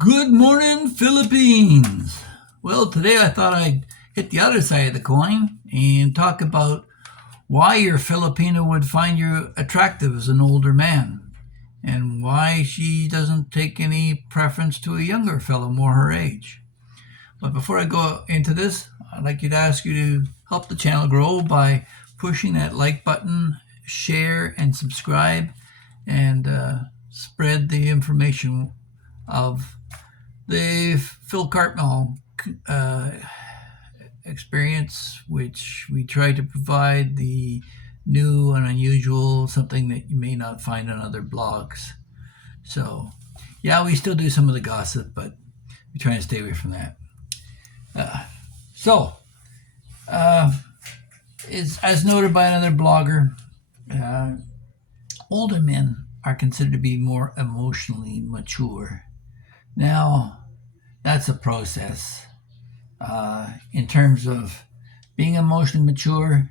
Good morning, Philippines. Well, today I thought I'd hit the other side of the coin and talk about why your Filipino would find you attractive as an older man and why she doesn't take any preference to a younger fellow more her age. But before I go into this, I'd like you to ask you to help the channel grow by pushing that like button, share, and subscribe, and spread the information of the Phil Cartmel uh, experience, which we try to provide the new and unusual, something that you may not find on other blogs. So, yeah, we still do some of the gossip, but we try and stay away from that. Uh, so, uh, is as noted by another blogger, uh, older men are considered to be more emotionally mature. Now, that's a process. In terms of being emotionally mature,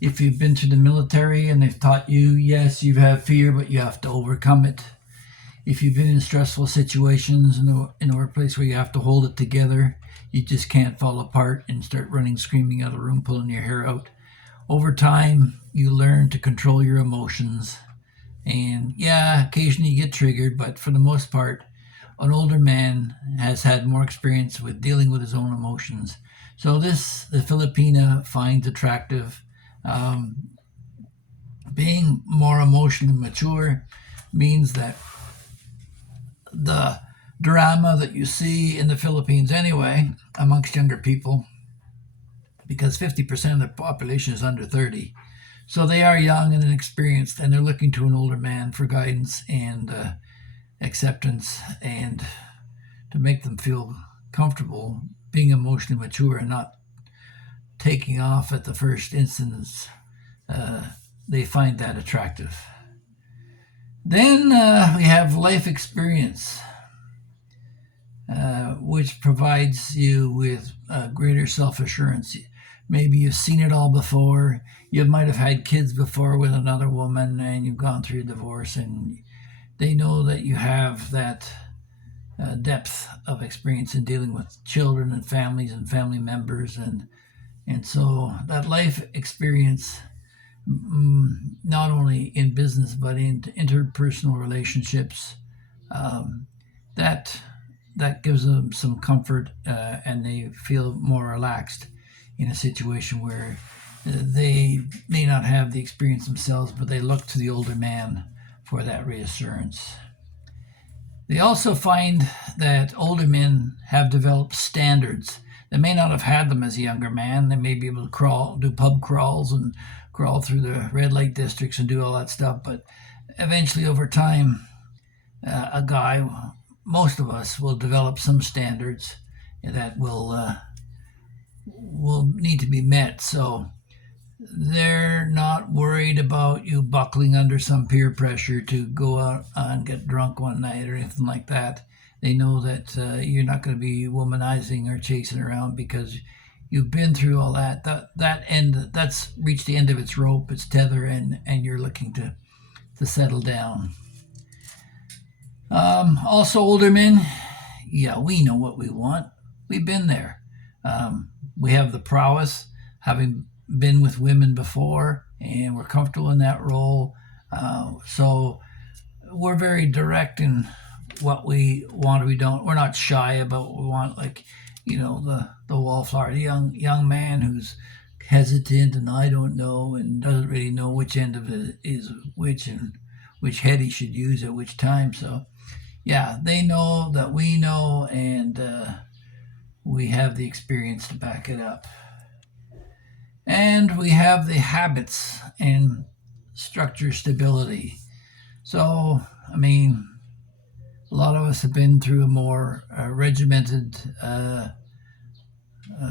if you've been through the military and they've taught you, yes, you have fear, but you have to overcome it. If you've been in stressful situations in a workplace where you have to hold it together, you just can't fall apart and start running, screaming out of the room, pulling your hair out. Over time, you learn to control your emotions. And yeah, occasionally you get triggered, but for the most part, an older man has had more experience with dealing with his own emotions. So this, the Filipina finds attractive. Um, Being more emotionally mature means that the drama that you see in the Philippines anyway, amongst younger people, because 50% of the population is under 30. So they are young and inexperienced, and they're looking to an older man for guidance and acceptance and to make them feel comfortable being emotionally mature and not taking off at the first instance. They find that attractive. Then we have life experience, which provides you with greater self assurance. Maybe you've seen it all before. You might have had kids before with another woman and you've gone through a divorce, and they know that you have that depth of experience in dealing with children and families and family members. And so that life experience, not only in business but in interpersonal relationships, um, that that gives them some comfort, and they feel more relaxed in a situation where they may not have the experience themselves, but they look to the older man for that reassurance. They also find that older men have developed standards. They may not have had them as a younger man. They may be able to crawl, do pub crawls, and crawl through the red light districts and do all that stuff. But eventually, over time, a guy, most of us, will develop some standards that will need to be met. So they're not worried about you buckling under some peer pressure to go out and get drunk one night or anything like that. They know that you're not going to be womanizing or chasing around because you've been through all that. That's reached the end of its rope, its tether, and you're looking to settle down. Also, older men, yeah, we know what we want. We've been there. We have the prowess, having been with women before, and we're comfortable in that role. So we're very direct in what we want. We don't. We're not shy about what we want. Like, the wallflower, the young man who's hesitant and I don't know and doesn't really know which end of it is which and which head he should use at which time. So yeah, they know that we know, and we have the experience to back it up. And we have the habits and structure stability. So, I mean, a lot of us have been through a more regimented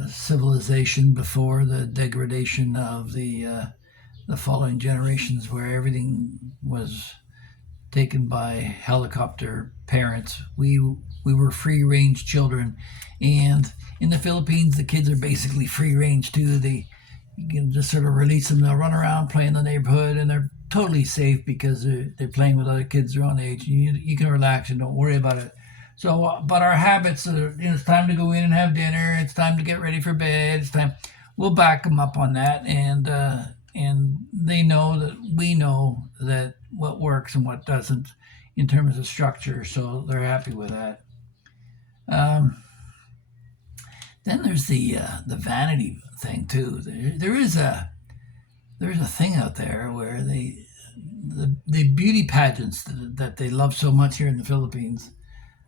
civilization before the degradation of the following generations, where everything was taken by helicopter parents. We were free range children, and in the Philippines, the kids are basically free range too. You can just sort of release them. They'll run around, play in the neighborhood, and they're totally safe because they're playing with other kids their own age. You can relax and don't worry about it. So, but our habits are, it's time to go in and have dinner. It's time to get ready for bed. It's time. We'll back them up on that, and they know that we know that what works and what doesn't in terms of structure. So they're happy with that. Um, then there's the vanity thing too. There's a thing out there where the beauty pageants that they love so much here in the Philippines.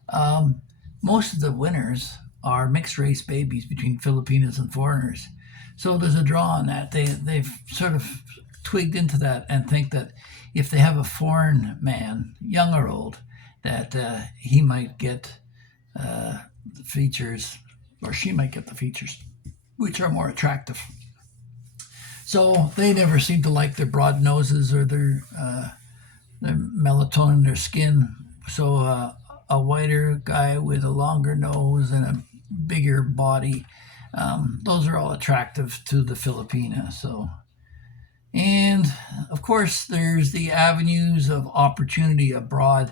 Um, Most of the winners are mixed race babies between Filipinos and foreigners. So there's a draw on that. They've sort of twigged into that and think that if they have a foreign man, young or old, that he might get the features, or she might get the features, which are more attractive. So they never seem to like their broad noses or their melatonin, their skin. So a whiter guy with a longer nose and a bigger body, those are all attractive to the Filipina. So, and of course, there's the avenues of opportunity abroad,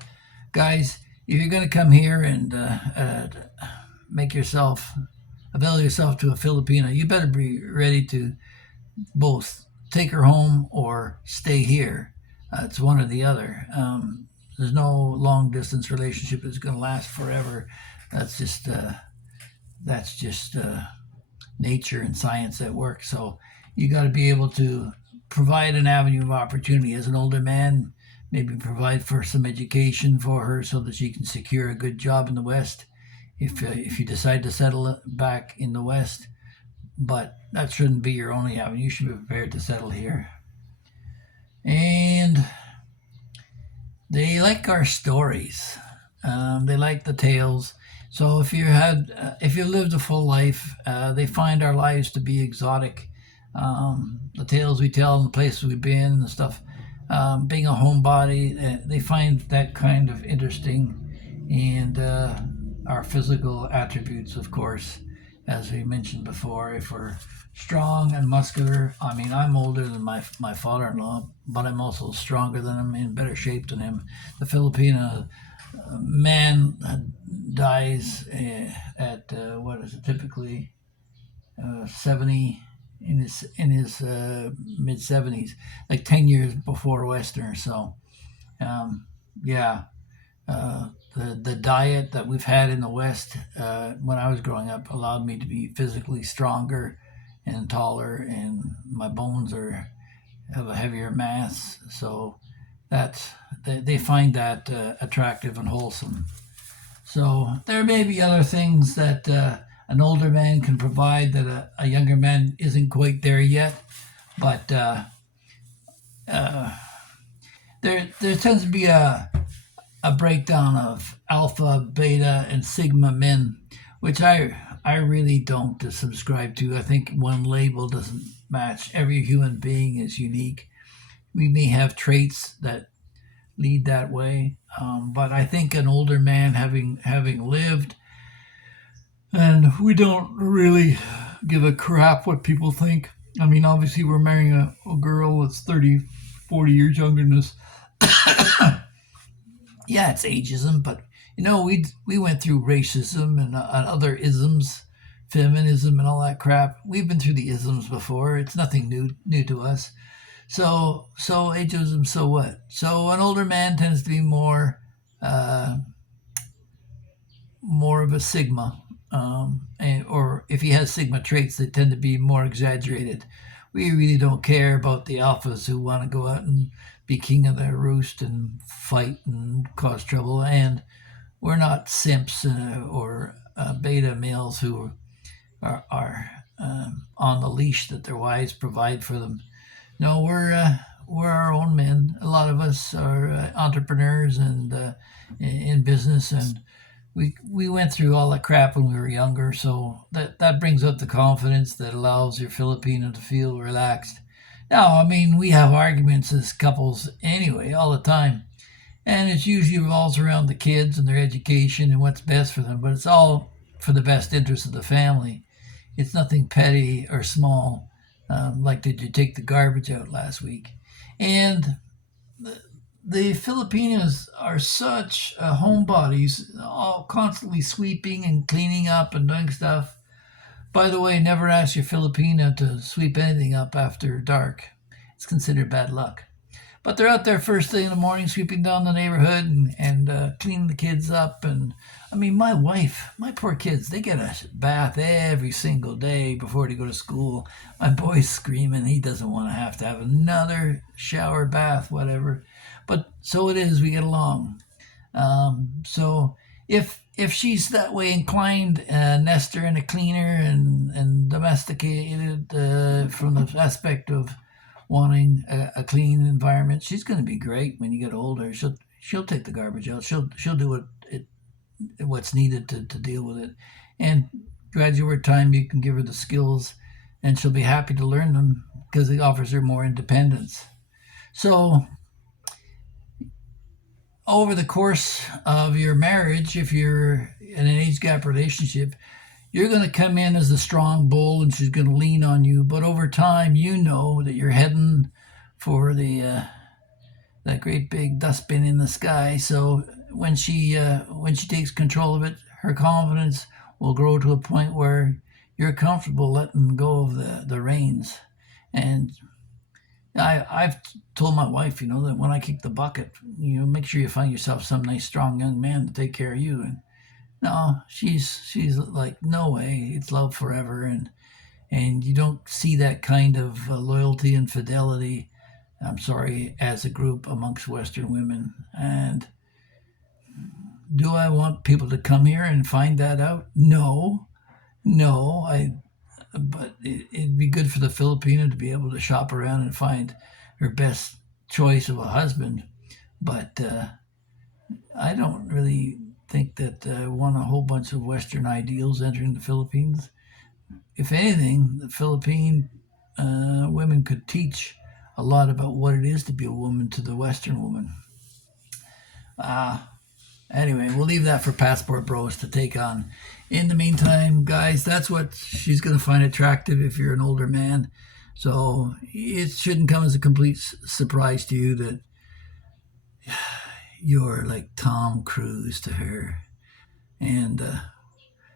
guys. If you're going to come here and make yourself avail yourself to a Filipina, you better be ready to both take her home or stay here. It's one or the other. There's no long distance relationship that's going to last forever. That's just that's just nature and science at work. So you got to be able to provide an avenue of opportunity as an older man. Maybe provide for some education for her so that she can secure a good job in the West. If you decide to settle back in the West, but that shouldn't be your only avenue. You should be prepared to settle here. And they like our stories. They like the tales. So if you lived a full life, they find our lives to be exotic. The tales we tell and the places we've been and stuff. Being a homebody, they find that kind of interesting, and our physical attributes, of course, as we mentioned before, if we're strong and muscular. I mean, I'm older than my father-in-law, but I'm also stronger than him, in better shape than him. The Filipino man dies at what is it, typically 70, in his mid 70s, like 10 years before Western. So um, yeah, the diet that we've had in the West when I was growing up allowed me to be physically stronger and taller, and my bones are have a heavier mass. So that's they find that attractive and wholesome. So there may be other things that an older man can provide that a younger man isn't quite there yet, but uh, there tends to be a breakdown of alpha, beta, and sigma men, which I really don't subscribe to. I think one label doesn't match. Every human being is unique. We may have traits that lead that way, but I think an older man, having lived, and we don't really give a crap what people think. I mean, obviously, we're marrying a girl that's 30, 40 years younger than us. Yeah, it's ageism, but we went through racism and other isms, feminism, and all that crap. We've been through the isms before. It's nothing new to us. So ageism. So what? So an older man tends to be uh, more of a sigma, or if he has sigma traits, they tend to be more exaggerated. We really don't care about the alphas who want to go out and be king of their roost and fight and cause trouble, and we're not simps or beta males who are on the leash that their wives provide for them. No, we're our own men. A lot of us are entrepreneurs and in business, and we went through all that crap when we were younger. So that brings up the confidence that allows your Filipino to feel relaxed. Now, I mean, we have arguments as couples anyway, all the time, and it usually revolves around the kids and their education and what's best for them. But it's all for the best interest of the family. It's nothing petty or small, like did you take the garbage out last week? And the Filipinos are such homebodies, all constantly sweeping and cleaning up and doing stuff. By the way, never ask your Filipino to sweep anything up after dark. It's considered bad luck. But they're out there first thing in the morning, sweeping down the neighborhood and cleaning the kids up. And I mean, my wife, my poor kids, they get a bath every single day before they go to school. My boy's screaming; he doesn't want to have another shower, bath, whatever. But so it is. We get along. So if she's that way inclined, nest her in a cleaner and domesticated from the aspect of wanting a clean environment, she's going to be great when you get older. She'll take the garbage out. She'll do what's needed to deal with it. And graduate time, you can give her the skills, and she'll be happy to learn them because it offers her more independence. So over the course of your marriage, if you're in an age gap relationship, you're going to come in as the strong bull and she's going to lean on you. But over time, you know that you're heading for that great big dustbin in the sky. So when she takes control of it, her confidence will grow to a point where you're comfortable letting go of the reins. And I've told my wife, that when I kick the bucket, make sure you find yourself some nice, strong young man to take care of you. And no, she's like, no way, it's love forever, and you don't see that kind of loyalty and fidelity. I'm sorry, as a group amongst Western women. And do I want people to come here and find that out? No, no. But it'd be good for the Filipino to be able to shop around and find her best choice of a husband. But I don't really think that I want a whole bunch of Western ideals entering the Philippines. If anything, the Philippine women could teach a lot about what it is to be a woman to the Western woman. Uh, Anyway, we'll leave that for passport bros to take on. In the meantime, guys, that's what she's going to find attractive if you're an older man. So it shouldn't come as a complete surprise to you that you're like Tom Cruise to her. And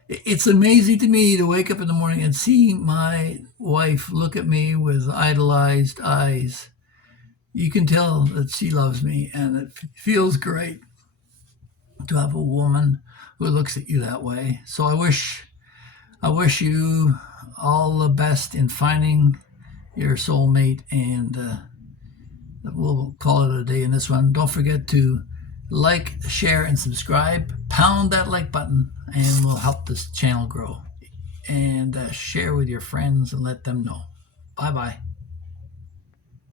it's amazing to me to wake up in the morning and see my wife look at me with idolized eyes. You can tell that she loves me, and it feels great to have a woman who looks at you that way. So I wish you all the best in finding your soulmate, and we'll call it a day in this one. Don't forget to like, share, and subscribe. Pound that like button, and we'll help this channel grow. And share with your friends and let them know. Bye bye.